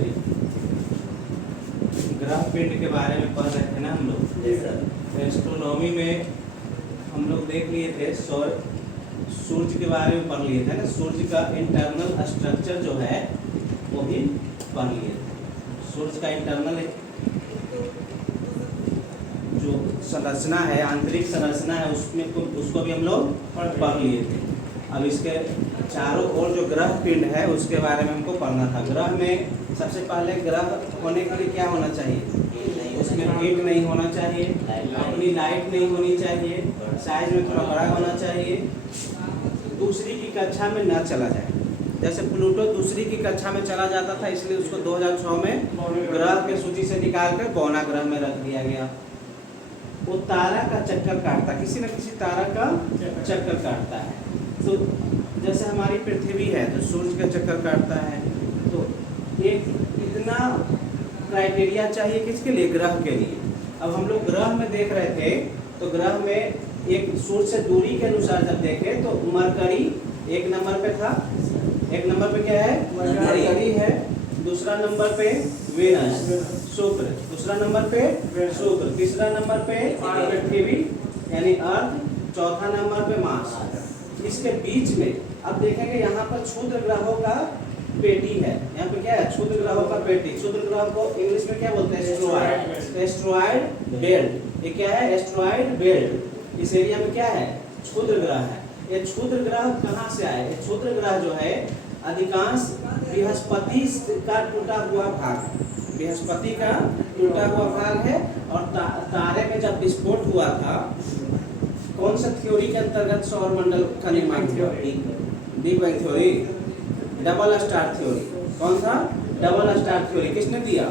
चलिए, ग्रह पिंड के बारे में पढ़ रहे थे ना हम लोग। एस्ट्रोनॉमी में हम लोग देख लिए थे सूर्य के बारे में पढ़ लिए थे ना, सूर्य का इंटरनल स्ट्रक्चर जो है वो भी पढ़ लिए थे। सूर्य का इंटरनल जो संरचना है, आंतरिक संरचना है, उसको भी हम लोग पढ़ लिए थे। अब इसके चारों ओर जो ग्रह पिंड है उसके बारे में हमको पढ़ना था। ग्रह में सबसे पहले ग्रह होने के लिए क्या होना चाहिए? उसमें हीट नहीं होना चाहिए, अपनी लाइट नहीं होनी चाहिए, साइज में थोड़ा बड़ा होना चाहिए, दूसरी की कक्षा में न चला जाए। जैसे प्लूटो दूसरी की कक्षा में चला जाता था, इसलिए उसको 2006 में ग्रह के सूची से निकाल कर गौना ग्रह में रख दिया गया। वो तारा का चक्कर काटता, किसी न किसी तारा का चक्कर काटता है। तो जैसे हमारी पृथ्वी है तो सूर्य का चक्कर काटता है। तो एक इतना क्राइटेरिया चाहिए किसके लिए? ग्रह के लिए। अब हम लोग ग्रह में देख रहे थे तो ग्रह में एक सूर्य से दूरी के अनुसार जब देखें तो मरकरी एक नंबर पे था। एक नंबर पे क्या है? मरकरी है। दूसरा नंबर पे वेनस, शुक्र। दूसरा नंबर पे शुक्र। तीसरा नंबर पे पृथ्वी यानी अर्थ। चौथा नंबर पे मार्स। इसके बीच में अब देखेंगे यहाँ पर क्षुद्र ग्रहों का पेटी है। यहाँ पे क्या है? क्षुद्र ग्रहों का पेटी। क्षुद्र ग्रह को इंग्लिश में क्या बोलते हैं? एस्ट्रॉयड। Asteroid belt. ये क्या है? Asteroid belt. इस एरिया में क्या है? क्षुद्र ग्रह है। ये क्षुद्र ग्रह कहाँ से आए? क्षुद्र ग्रह जो है अधिकांश बृहस्पति का टूटा हुआ भाग, बृहस्पति का टूटा हुआ भाग है। और तारे में जब विस्फोट हुआ था, कौन सा थ्योरी के अंतर्गत सौर मंडल का निर्माण हुआ? Big bang theory, double star theory. कौन सा? Double star theory. किसने दिया?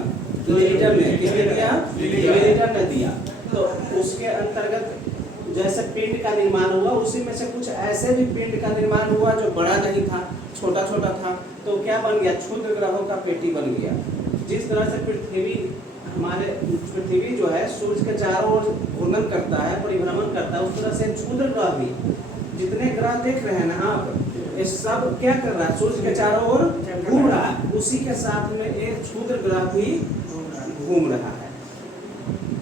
लीटर ने। किसने दिया? लीटर ने दिया। तो उसके अंतर्गत जैसे पिंड का निर्माण हुआ, उसी में से कुछ ऐसे भी पिंड का निर्माण हुआ जो बड़ा नहीं था, छोटा छोटा था। तो क्या बन गया? क्षुद्र ग्रहों का पेटी बन गया। जिस तरह से पृथ्वी जो है सूर्य के चारों ओर घूर्णन करता है, परिभ्रमण करता है, उस तरह से क्षुद्र ग्रह भी, जितने ग्रह देख रहे हैं ना आप, ये सब क्या कर रहा है? सूर्य के चारों ओर घूम रहा है। उसी के साथ में एक क्षुद्र ग्रह भी घूम रहा है।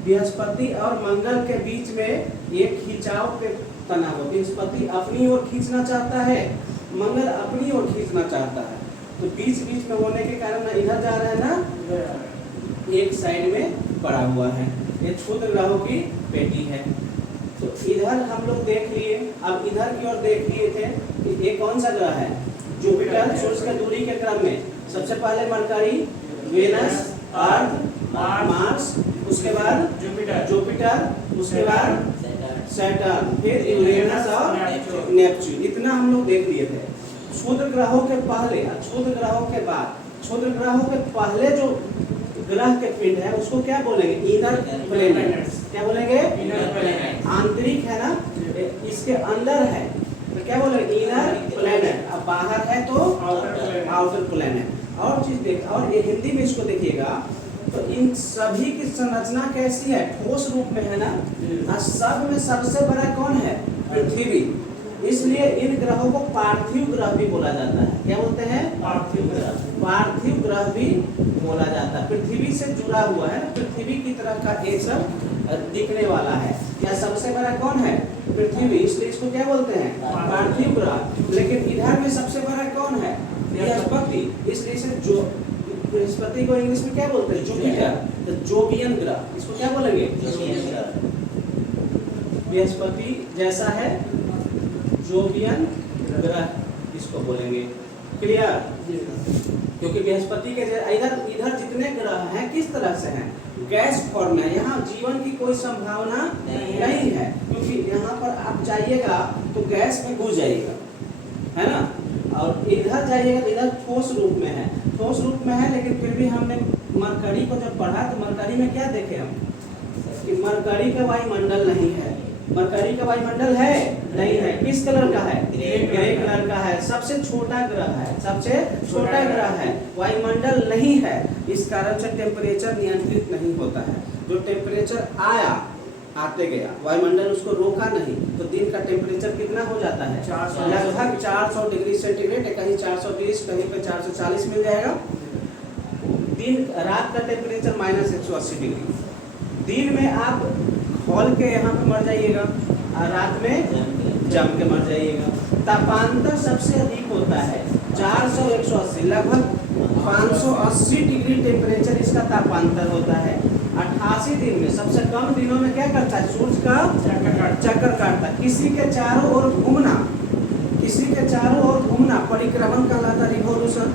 बृहस्पति और मंगल के बीच में एक खिंचाव के तनाव। बृहस्पति अपनी ओर खींचना चाहता है, मंगल अपनी ओर खींचना चाहता है। तो बीच बीच में होने के कारण ना इधर जा रहा है ना एक साइड में पड़ा हुआ है। ये क्षुद्र ग्रहों की पेटी है। तो इधर हम लोग देख लिए। अब इधर की ओर देख लिए थे कि ये कौन सा ग्रह है? जुपिटर। सूर्य की दूरी के क्रम में सबसे पहले मरकरी, वेनस, अर्थ, मार्स, उसके बाद जुपिटर, उसके बाद सैटर्न, फिर यूरेनस और नेपच्यून। इतना हम लोग देख लिए थे। क्षुद्र ग्रहों के पहले और क्षुद्र ग्रहों के बाद, क्षुद्र ग्रहों के पहले जो ग्रह के पिंड है उसको क्या बोलेंगे? Inner planets. क्या बोलेंगे? Inner planet. आंतरिक है ना, इसके अंदर है तो क्या बोलेंगे? Inner planet. अब बाहर है तो आउटर प्लैनेट। और चीज देख, और ये हिंदी में इसको देखिएगा तो इन सभी की संरचना कैसी है? ठोस रूप में है ना। और सब में सबसे बड़ा कौन है? पृथ्वी। इसलिए इन ग्रहों को पार्थिव ग्रह भी बोला जाता है। क्या बोलते हैं? पार्थिव ग्रह। पार्थिव ग्रह भी बोला जाता है। पृथ्वी से जुड़ा हुआ है, पृथ्वी की तरह का ये सब दिखने वाला है। या सबसे बड़ा कौन है? पृथ्वी। इसलिए इसको क्या बोलते हैं? पार्थिव ग्रह। लेकिन इधर में सबसे बड़ा कौन है? बृहस्पति। इसलिए इसे जो बृहस्पति को इंग्लिश में क्या बोलते हैं? जुपिटर। तो जोबियन ग्रह। इसको क्या बोलेंगे? बृहस्पति जैसा है, जोबियन ग्रह इसको बोलेंगे। क्लियर? क्योंकि बृहस्पति के इधर जितने ग्रह हैं किस तरह से हैं? गैस फॉर्म में। यहाँ जीवन की कोई संभावना नहीं है, क्योंकि यहाँ पर आप जाइएगा तो गैस में घुस जाइएगा, है ना। और इधर जाइएगा तो इधर ठोस रूप में है, ठोस रूप में है। लेकिन फिर भी हमने मरकरी को जब पढ़ा तो मरकरी में क्या देखे हम? कि मरकरी का वायुमंडल नहीं है। मरकरी का वायुमंडल है? नहीं है। किस कलर का है? ग्रे कलर का है। सबसे छोटा ग्रह है, सबसे छोटा ग्रह है। वायुमंडल नहीं है। इस कारण से टेम्परेचर नियंत्रित नहीं होता है। जो टेम्परेचर आया आते गया, वायुमंडल उसको रोका नहीं, तो दिन का टेम्परेचर कितना हो जाता है? लगभग 400 डिग्री सेंटीग्रेड। कहीं 420, कहीं पे 440 मिल जाएगा। रात का टेम्परेचर -180 डिग्री, दिन में आप खोल के यहाँ पे मर जाइएगा और रात में जम के मर जाइएगा। तापांतर सबसे अधिक होता है 400 180, लगभग 580 डिग्री टेम्परेचर इसका तापांतर होता है। 88 दिन में सबसे कम दिनों में क्या करता है, सूर्य का चक्कर काटता है। किसी के चारों ओर घूमना, किसी के चारों ओर घूमना परिक्रमण कहलाता, रिवोल्यूशन,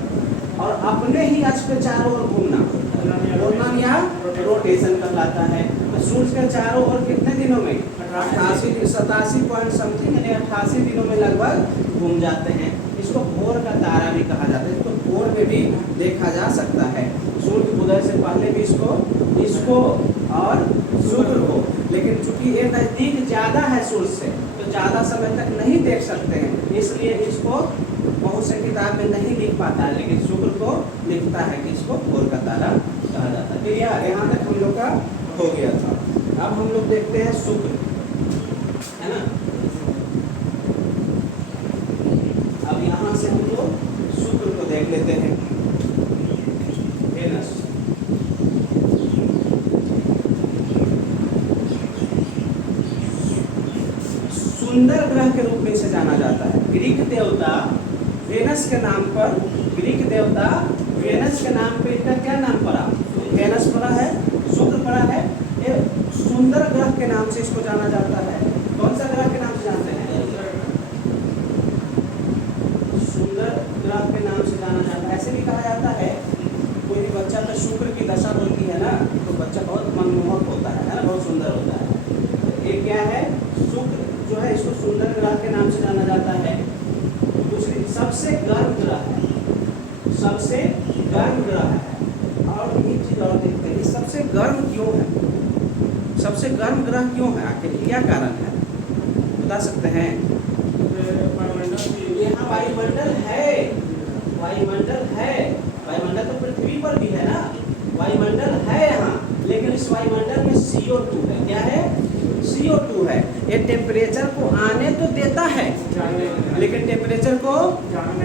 और अपने ही अक्ष पे चारों ओर घूमना घूर्णन या रोटेशन कहलाता है। तो सूर्य के चारों ओर कितने दिनों में 87 पॉइंट समथिंग यानी 88 दिनों में लगभग घूम जाते हैं। इसको भोर का तारा भी कहा जाता है, इसको भोर में भी देखा जा सकता है। सूर्य उदय से पहले भी इसको और शुक्र को, लेकिन चूंकि ये नजदीक ज्यादा है सूर्य से तो ज्यादा समय तक नहीं देख सकते हैं, इसलिए इसको बहुत से किताब में नहीं लिख पाता है, लेकिन शुक्र को लिखता है कि इसको भोर का तारा कहा जाता है। क्लियर, यहाँ तक हम लोग का हो गया था। अब हम लोग देखते हैं शुक्र, है ना। अब यहाँ से हम लोग शुक्र को देख लेते हैं। वेनस, सुंदर ग्रह के रूप में इसे जाना जाता है। ग्रीक देवता वेनस के नाम पर, ग्रीक देवता वेनस के नाम पे इसका क्या नाम पड़ा, वेनस पड़ा है, शुक्र पड़ा है। ये सुंदर ग्रह के नाम से इसको जाना जाता है। कौन सा ग्रह के नाम से जानते हैं, सुंदर ग्रह के नाम से जाना जाता है। ऐसे भी कहा जाता है कोई भी बच्चा तो शुक्र की दशा होती है ना, तो बच्चा बहुत मनमोहक होता है ना, बहुत सुंदर होता है। तो ये क्या है, शुक्र जो है इसको सुंदर ग्रह के नाम से जाना जाता है। दूसरी सबसे गर्म ग्रह है, सबसे गर्म ग्रह है। और एक चीज और देखते हैं, सबसे गर्म क्यों है, सबसे गर्म ग्रह क्यों है, आखिर क्या कारण है, बता सकते हैं। यहाँ वायुमंडल है, वायुमंडल है, वायुमंडल तो पृथ्वी पर भी है ना, वायुमंडल है यहाँ, लेकिन इस वायुमंडल में CO2 है। क्या है, CO2 है। ये टेम्परेचर को आने तो देता है लेकिन टेम्परेचर को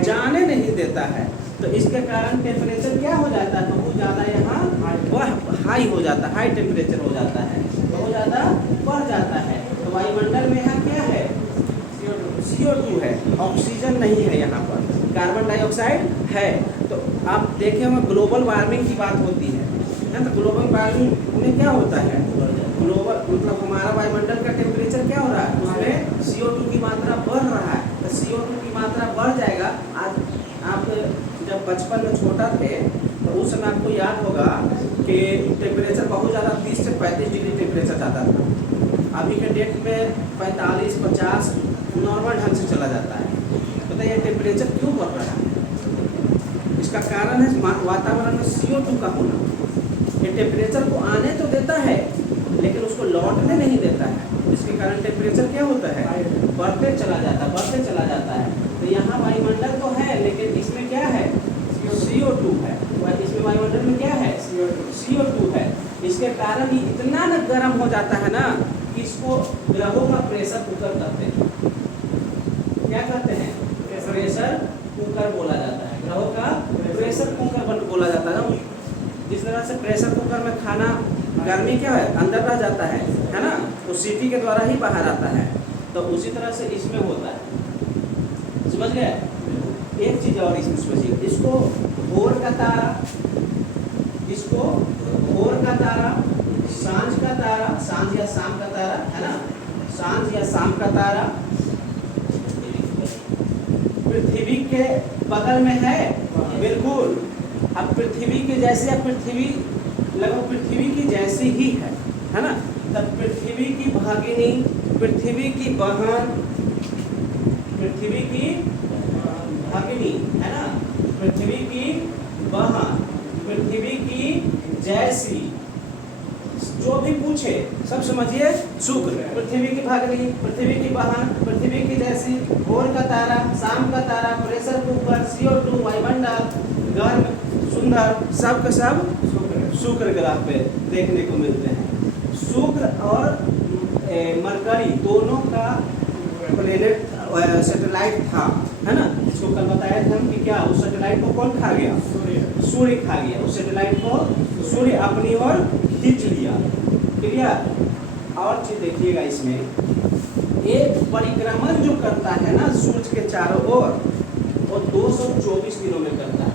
जाने नहीं देता है। तो इसके कारण टेम्परेचर क्या हो जाता है, बहुत ज़्यादा यहाँ वह हाई हो जाता है, हाई टेम्परेचर हो जाता है, बहुत ज़्यादा बढ़ जाता है। तो वायुमंडल में यहाँ क्या है, CO2 है, ऑक्सीजन नहीं है, यहाँ पर कार्बन डाइऑक्साइड है। तो आप देखें हमें ग्लोबल वार्मिंग की बात होती है ना, तो ग्लोबल वार्मिंग में क्या होता है, ग्लोबल मतलब हमारा वायुमंडल का टेम्परेचर क्या हो रहा है, उसमें CO2 की मात्रा बढ़ रहा है। तो CO2 की मात्रा बढ़ जाएगा। आज आप जब बचपन में छोटा थे तो उस समय आपको याद होगा कि टेम्परेचर बहुत ज़्यादा 30 से 35 डिग्री टेम्परेचर जाता था। अभी के डेट में 45-50 नॉर्मल ढंग से चला जाता है। बताइए टेम्परेचर क्यों बढ़ रहा है, इसका कारण है वातावरण में CO2 का होना। ये टेम्परेचर को आने तो देता है लेकिन उसको लौटने नहीं देता है, इसके कारण टेम्परेचर क्या होता है, बढ़ते चला जाता है, बढ़ते चला जाता है। तो यहाँ वायुमंडल तो है लेकिन इसमें क्या है, CO2 है। इसमें वायुमंडल में क्या है, CO2 है। इसके कारण ही इतना न गर्म हो जाता है ना कि इसको ग्रहों का प्रेशर कुकर कहते हैं। क्या कहते हैं, प्रेशर कुकर बोला जाता है, ग्रहों का प्रेशर कुकर बोला जाता है। जिस तरह से प्रेशर कुकर में खाना गर्मी क्या है, अंदर रह जाता है ना, तो सीटी के द्वारा ही बाहर आता है। तो उसी तरह से इसमें होता है, समझ गए। एक चीज और इसमें समझिए, इसको भोर का तारा, इसको भोर का तारा, सांझ का तारा, सांझ या शाम का तारा, है ना, सांझ या शाम का तारा पृथ्वी के बगल में है, बिल्कुल। अब पृथ्वी के जैसे, अब पृथ्वी लगभग पृथ्वी की जैसी ही है ना। तब पृथ्वी की भागिनी, पृथ्वी की बहन, पृथ्वी की भागिनी, है ना, पृथ्वी की बहन, पृथ्वी की जैसी, जो भी पूछे सब समझिए। शुक्र पृथ्वी की भागिनी, पृथ्वी की बहन, पृथ्वी की जैसी, भोर का तारा, शाम का तारा, प्रेशर कुकर, CO2, वायुमंडल, गर्म, सुंदर, सब का सब शुक्र ग्रह पे देखने को मिलते हैं। शुक्र और मरकरी दोनों का प्लेनेट सैटेलाइट था, है ना, इसको कल बताए थे हम कि क्या उस सैटेलाइट को कौन खा गया? सूर्य खा गया। उस सैटेलाइट को सूर्य अपनी ओर खींच लिया। क्लियर? और चीज देखिएगा इसमें, एक परिक्रमण जो करता है ना सूर्य के चारों ओर, वो 224 दिनों में करता है।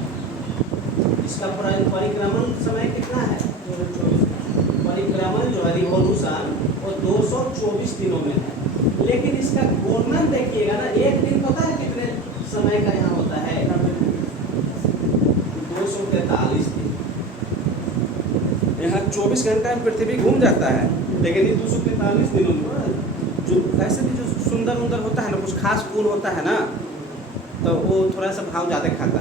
इसका परिक्रमण समय कितना है? 224। परिक्रमण जो है रिवॉल्यूशन वो 224 दिनों में है। लेकिन इसका घूर्णन देखिएगा ना, एक दिन पता है कितने समय का यहाँ होता है? 243 दिन। यहाँ 24 घंटा में पृथ्वी घूम जाता है, लेकिन ये 243 दिनों में जो ऐसे भी जो सुंदर उंदर होता है ना, कुछ खास गुण होता है ना, तो वो थोड़ा सा भाव ज़्यादा खाता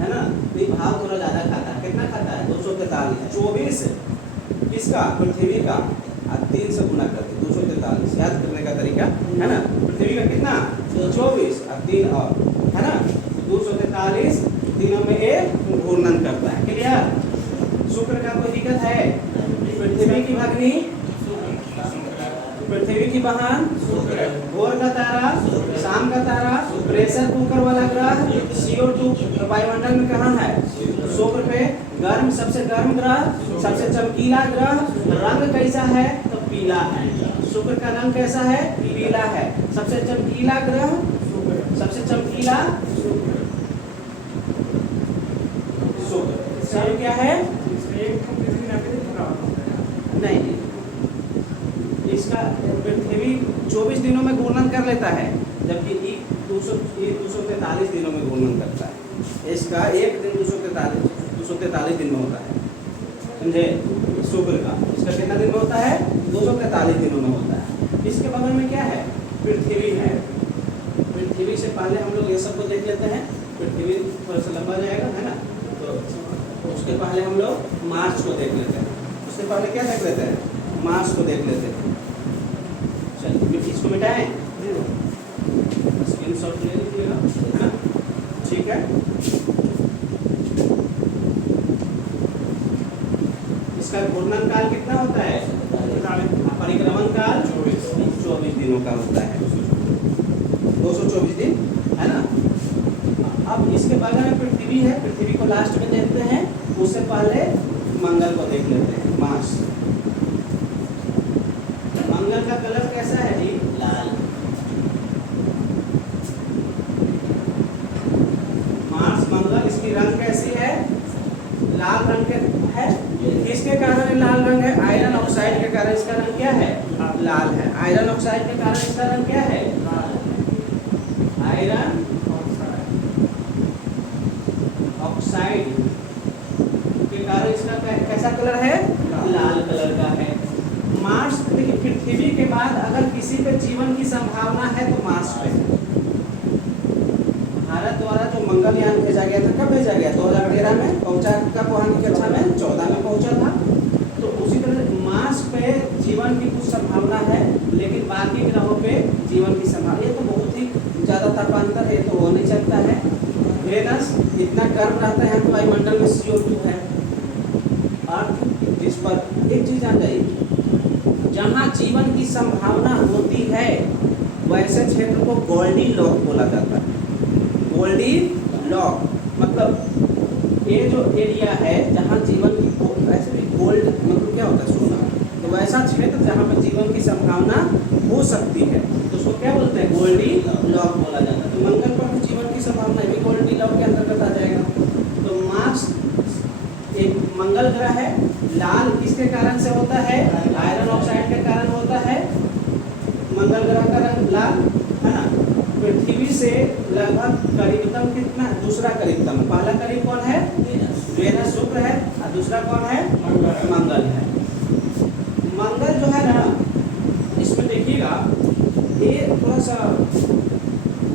है ना? तो ये भाव थोड़ा ज़्यादा खाता है। कितना खाता है? 243। 24 किसका? पृथ्वी का, और 3 से गुना करके 243। याद करने का तरीका है ना? पृथ्वी का कितना? 24 और 3 और, है ना? 243 दिनों में एक घूर्णन करता है। क्लियर? शुक्र का कोई दिक्कत है? पृथ्वी की भगनी, पृथ्वी की बहन, भोर का तारा, शाम का तारा, प्रेशर कुकर वाला ग्रह, CO2 वायुमंडल में कहाँ है? शुक्र पे। गर्म, सबसे गर्म ग्रह, सबसे चमकीला ग्रह। रंग कैसा है? तो पीला है। शुक्र का रंग कैसा है? पीला है। सबसे चमकीला ग्रह, सबसे चमकीला शुक्र। सब क्या है? नहीं, इसका पृथ्वी 24 दिनों में घूर्णन कर लेता है, जबकि 243 दिनों में घूर्णन करता है। इसका एक दिन 243 दिन में होता है, समझे? शुक्र का इसका कितना दिन में होता है? 243 दिनों में होता है। इसके बगल में क्या है? पृथ्वी है। पृथ्वी से पहले हम लोग ये सब को देख लेते हैं। पृथ्वी थोड़ा सा लंबा जाएगा, है ना? तो उसके पहले हम लोग मार्स को देख लेते हैं। उससे पहले क्या देख लेते हैं? मार्स को देख लेते हैं। चलिए इसको मिटाएं, स्क्रीनशॉट ले लीजिएगा, है ना? ठीक है। इसका घूर्णन काल कितना होता है? परिक्रमण काल 24 दिनों का होता है। 224 दिन, है ना? अब इसके बगल में पृथ्वी है। पृथ्वी को लास्ट में देखते हैं। उससे पहले मंगल को देख लेते हैं, मार्स। मंगल का कलर कैसा है जी? लाल। मार्स, मंगल, इसकी रंग कैसी है? लाल रंग के है। किसके कारण लाल रंग है? आयरन ऑक्साइड के कारण इसका रंग क्या है? लाल है। आयरन ऑक्साइड के कारण इसका रंग क्या है? आयरन ऑक्साइड के कारण इसका कैसा कलर है? लाल कलर का है। मार्स, देखिए पृथ्वी के बाद अगर किसी पे जीवन की संभावना है तो मार्स पे। भारत द्वारा जो मंगलयान भेजा गया था, कब भेजा गया? 2013 में पहुंचा। कब वहाँ की कक्षा में? 14 में पहुंचा था। तो उसी तरह मार्स पे जीवन की कुछ संभावना है, लेकिन बाकी ग्रहों पे जीवन की संभावना, ये तो बहुत ही ज़्यादा तापांतर है, तो हो नहीं सकता है। वेनस इतना गर्म रहता है तो वायुमंडल में CO2 है। अर्थ, जिस पर एक चीज आ जाए, जहाँ जीवन की संभावना होती है वैसे क्षेत्र को गोल्डी लॉक बोला जाता है। गोल्डी लॉक मतलब ये जो एरिया है जहाँ जीवन की, वैसे भी गोल्ड मतलब क्या होता है? सोना। तो वैसा क्षेत्र जहाँ पर जीवन की संभावना हो सकती है तो उसको क्या बोलते हैं? गोल्डी लॉक बोला जाता है। तो मंगल पर भी जीवन की संभावना भी गोल्डी लॉक के अंतर्गत आ जाएगा। तो मार्स एक मंगल ग्रह है। लाल किसके कारण से होता है? आयरन ऑक्साइड के कारण होता है। मंगल ग्रह का रंग लाल, है ना? पृथ्वी से लगभग करीबतम कितना? दूसरा करीबतम। पहला करीब कौन है? वेनस, शुक्र है, और दूसरा कौन है? मंगल है। मंगल जो है ना, इसमें देखिएगा ये थोड़ा सा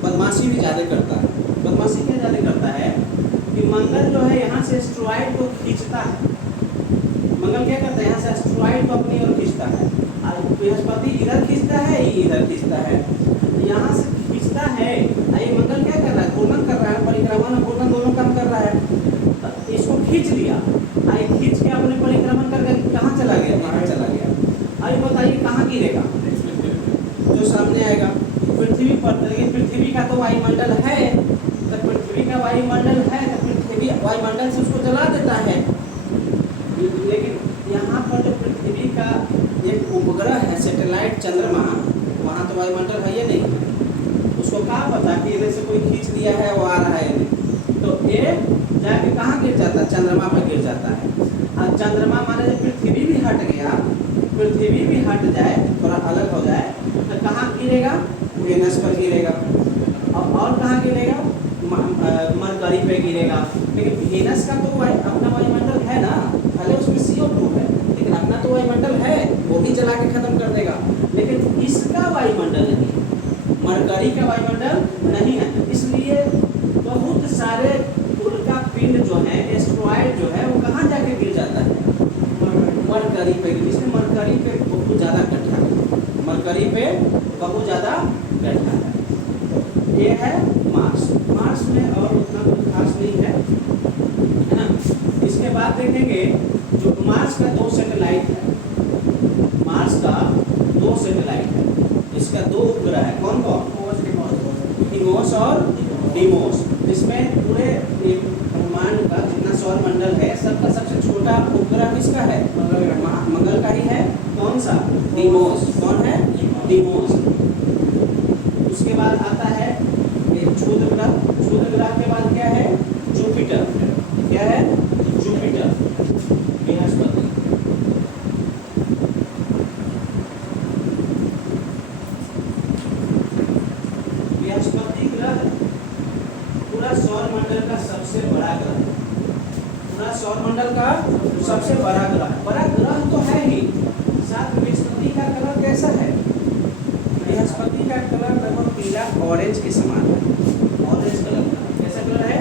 बदमाशी भी ज़्यादा करता है। बदमाशी क्या ज़्यादा करता है कि मंगल जो है यहाँ से एस्ट्रॉइड को खींचता है। मंगल क्या करता है? यहाँ से एस्ट्रॉइड को अपनी ओर खींचता है। और बृहस्पति इधर खींचता है, ये इधर खींचता है। यहाँ से खींचता है, ये मंगल क्या कर रहा है? घूर्णन कर रहा है। परिक्रमण और घूर्णन दोनों काम कर रहा है। तो इसको खींच लिया, खींच के अपने परिक्रमण करके कहाँ चला गया? यहाँ चला गया। अभी बताइए कहाँ गिरेगा? जो सामने आएगा पृथ्वी पर। लेकिन पृथ्वी का तो वायुमंडल है, पृथ्वी का वायुमंडल है तो पृथ्वी वायुमंडल से उसको जला देता है। लेकिन यहाँ पर जो पृथ्वी का एक उपग्रह है सैटेलाइट चंद्रमा, वहाँ तो वायुमंडल है ही नहीं, उसको कहाँ पता कि इधर से कोई खींच लिया है वो आ रहा है नहीं, तो ये जाके कहाँ गिर जाता है, चंद्रमा पर गिर जाता है। और चंद्रमा माने जब पृथ्वी भी हट गया, पृथ्वी भी हट जाए, थोड़ा अलग हो जाए, तो कहाँ गिरेगा, वेनस पर गिरेगा। और कहाँ गिरेगा, मरकरी पे गिरेगा। लेकिन वेनस का तो अपना वायुमंडल है ना, भले उसमें CO2 है, लेकिन अपना तो वायुमंडल है, वो भी जला के खत्म कर देगा। लेकिन इसका वायुमंडल नहीं, मरकरी का वायुमंडल नहीं है, इसलिए बहुत सारे उल्का पिंड जो है, एस्ट्रॉयड जो है, वो कहाँ जाके गिर जाता है, मरकरी पे। इसलिए मरकरी पे बहुत ज़्यादा कट्ठा है, मरकरी पे बहुत ज़्यादा कट्ठा है। ये है मार्स। मार्स में और उतना कुछ खास नहीं है ना। इसके बाद देखेंगे जो मार्स का 2 सैटेलाइट है, मार्स का 2 सैटेलाइट है, इसका 2 उपग्रह है। कौन कौन, इमोस और डीमोस। जिसमें पूरे ब्रह्मांड का जितना सौर मंडल है सबका सबसे छोटा उपग्रह किसका है, मंगल का ही है। कौन सा, डीमोस। कौन है, डीमोस। उसके बाद आता है क्षुद्र ग्रह। क्षुद्र ग्रह के बाद क्या है, जुपिटर। क्या है, जुपिटर, बृहस्पति। बृहस्पति ग्रह पूरा सौर मंडल का सबसे बड़ा ग्रह, पूरा सौर मंडल का सबसे बड़ा ग्रह। बड़ा ग्रह तो है ही, साथ में बृहस्पति का कलर कैसा है, बृहस्पति का कलर लगभग पीला ऑरेंज के समान है, ऑरेंज कलर का। कैसा कलर है,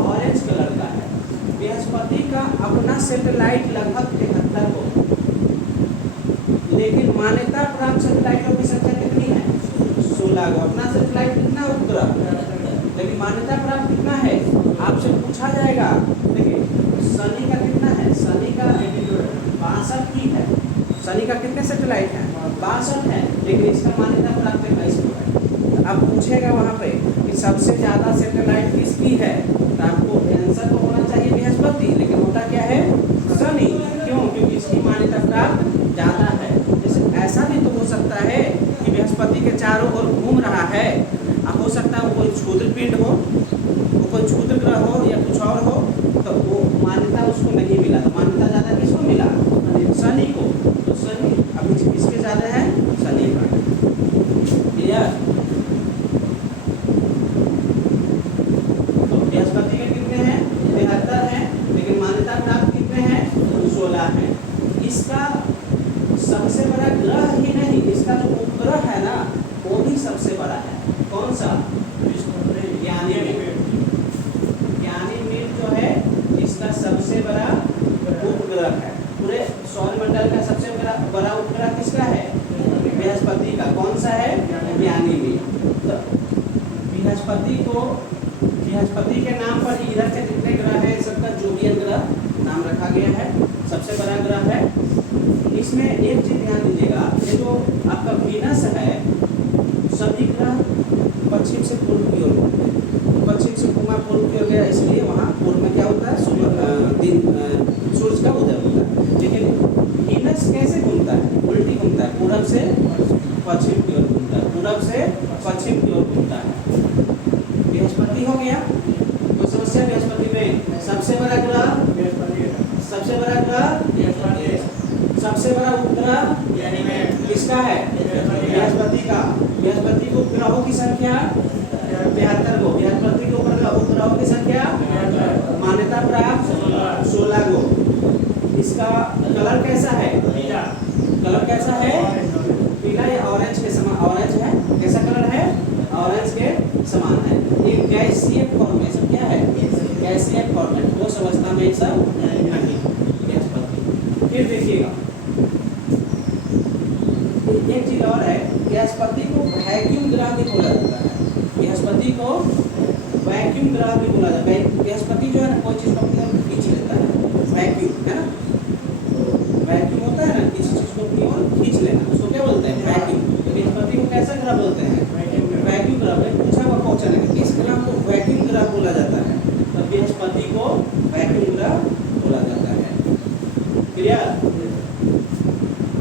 ऑरेंज कलर का है। बृहस्पति का अपना सैटेलाइट लगभग 73 को, लेकिन मान्यता प्राप्त सैटेलाइटों की संख्या कितनी है, 16 को। अपना सैटेलाइट कितना उपग्रह, लेकिन मान्यता प्राप्त कितना है, आपसे पूछा जाएगा। देखिए शनि का कितना है, शनि का 62 ही है। शनि का कितने सैटेलाइट हैं, 62 है, लेकिन इसका मान्यता प्राप्त 22 को है। अब पूछेगा वहाँ पे कि सबसे ज़्यादा सैटेलाइट किसकी है, तो आपको आंसर तो होना चाहिए बृहस्पति, लेकिन होता क्या है, शनि। क्यों, क्योंकि इसकी मान्यता प्राप्त ज़्यादा है। जैसे ऐसा भी तो हो सकता है कि बृहस्पति के चारों ओर घूम रहा है, हो सकता है वो कोई क्षुद्र पिंड हो, वो कोई क्षुद्र ग्रह हो या कुछ और हो, तो वो मान्यता उसको नहीं मिला। तो मान्यता ज़्यादा किसको मिला, शनि को। तो शनि अब किसके ज़्यादा है, शनि का। क्लियर। तो बृहस्पति के कितने हैं, 73 हैं, लेकिन मान्यता प्राप्त कितने हैं, 16 हैं। इसका सबसे बड़ा ग्रह ही नहीं, इसका जो उपग्रह है ना वो भी सबसे बड़ा है। कौन सा, गयानीमेड। गयानीमेड जो है इसका सबसे बड़ा उपग्रह है। पूरे सौर मंडल का सबसे बड़ा उपग्रह किसका है, बृहस्पति का। कौन सा है, गयानीमेड। तो बृहस्पति के नाम पर इधर के जितने ग्रह है सबका जोवियन ग्रह नाम रखा गया है, सबसे बड़ा ग्रह है। इसमें एक चीज ध्यान दीजिएगा, ये जो आपका वीनस है, सभी ग्रह पश्चिम से पूर्व की ओर, पश्चिम से पूर्व की ओर गया, इसलिए वहाँ पूर्व में क्या होता है, सूरज का उदय होता है। लेकिन वीनस कैसे घूमता है, उल्टी घूमता है, पूरब से पश्चिम की ओर घूमता है, पूरब से पश्चिम की ओर घूमता है। बृहस्पति हो गया, तो समस्या बृहस्पति में सबसे बड़ा ग्रह, सबसे बड़ा ग्रह, सबसे बड़ा उपग्रह किसका है, बृहस्पति का। बृहस्पति को उपग्रहों की संख्या 73 को, बृहस्पति के उपग्रहों की संख्या मान्यता प्राप्त 16 को। इसका कलर कैसा है, कलर कैसा है, पीला या ऑरेंज के समान, ऑरेंज है। कैसा कलर है, ऑरेंज के समान है। ये गैसीय फॉर्मेशन क्या है, गैसीय फॉर्मेट, वो अवस्था में सब नहीं। फिर देखिएगा एक चीज और है, बृहस्पति को वैक्यूम ग्रह भी बोला जाता है। बृहस्पति को वैक्यूम ग्रह भी बोला जाता है। बृहस्पति जो है ना कोई चीज को अपनी ओर खींच लेता है, वैक्यूम है ना, वैक्यूम होता है ना, किसी चीज को अपनी ओर खींच लेना, उसको क्या बोलते हैं, वैक्यूम। तो बृहस्पति को कैसा ग्रह बोलते हैं, वैक्यूम तब बृहस्पति को वैक्यूम ग्रह बोला जाता है। क्लियर?